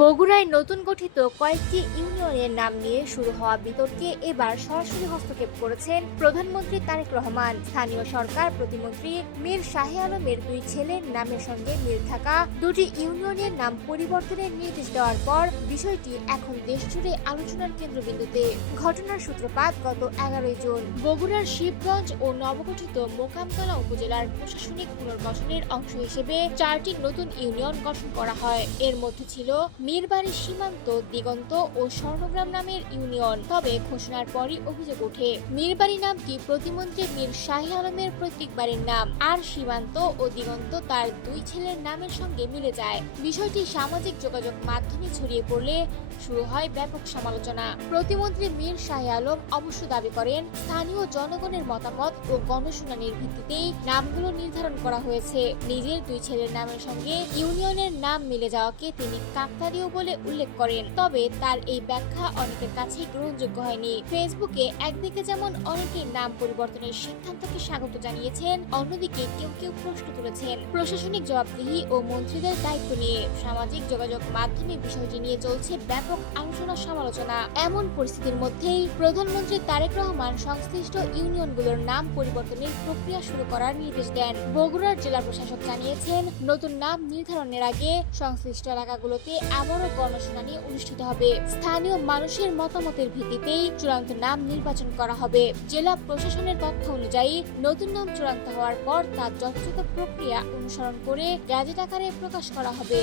বগুড়ায় নতুন গঠিত কয়েকটি ইউনিয়নের নাম নিয়ে শুরু হওয়া বিতর্কে এবার সরাসরি হস্তক্ষেপ করেছেন প্রধানমন্ত্রী তারেক রহমান। স্থানীয় সরকার প্রতিমন্ত্রী মীর শাহে আলমের দুই ছেলের নামের সঙ্গে মিল থাকা দুটি ইউনিয়নের নাম পরিবর্তনের নির্দেশ দেওয়ার পর বিষয়টি এখন দেশজুড়ে আলোচনার কেন্দ্রবিন্দুতে। ঘটনার সূত্রপাত গত 11 জুন বগুড়ার শিবগঞ্জ ও নবগঠিত মোকামতলা উপজেলার প্রশাসনিক পুনর্গঠনের অংশ হিসেবে 4টি নতুন ইউনিয়ন গঠন করা হয়। এর মধ্যে ছিল মিরবাড়ি সীমান্ত, দিগন্ত ও স্বর্ণগ্রাম নামের ইউনিয়ন। তবে ঘোষণার পরই অভিযোগ ওঠে মিরবাড়ি নামটি প্রতিমন্ত্রী মীর শাহে আলমের পৈতৃক বাড়ির নাম, আর সীমান্ত ও দিগন্ত তার দুই ছেলের নামের সঙ্গে মিলে যায়। বিষয়টি সামাজিক যোগাযোগ মাধ্যমে ছড়িয়ে পড়লে শুরু হয় ব্যাপক সমালোচনা। প্রতিমন্ত্রী মীর শাহে আলম অবশ্য দাবি করেন, স্থানীয় জনগণের মতামত ও গণশুনানির ভিত্তিতেই নামগুলো নির্ধারণ করা হয়েছে। নিজের দুই ছেলের নামের সঙ্গে ইউনিয়নের নাম মিলে যাওয়াকে তিনি কাকতালীয় বলে উল্লেখ করেন। তবে তার এই ব্যাখ্যা অনেকের কাছেই গ্রহণযোগ্য হয়নি। ফেসবুকে একদিকে যেমন অনেকেই নাম পরিবর্তনের সিদ্ধান্তকে স্বাগত জানিয়েছেন, অন্যদিকে কেউ কেউ প্রশ্ন তুলেছেন প্রশাসনিক জবাবদিহি ও মন্ত্রীদের দায়িত্ব নিয়ে। সামাজিক যোগাযোগ মাধ্যমে বিষয়টি নিয়ে চলছে ব্যাপক আলোচনা সমালোচনা। এমন পরিস্থিতির মধ্যেই প্রধানমন্ত্রী তারেক রহমান সংশ্লিষ্ট ইউনিয়নগুলোর নাম পরিবর্তনের প্রক্রিয়া শুরু করার নির্দেশ দেন। বগুড়ার জেলা প্রশাসক জানিয়েছেন, নতুন নাম নির্ধারণের আগে সংশ্লিষ্ট এলাকাগুলোতে আবারও গণশুনানি অনুষ্ঠিত হবে। স্থানীয় মানুষের মতামতের ভিত্তিতেই চূড়ান্ত নাম নির্বাচন করা হবে। জেলা প্রশাসনের তথ্য অনুযায়ী নতুন নাম চূড়ান্ত হওয়ার পর তার যথাযথ প্রক্রিয়া অনুসরণ করে গ্যাজেট আকারে প্রকাশ করা হবে।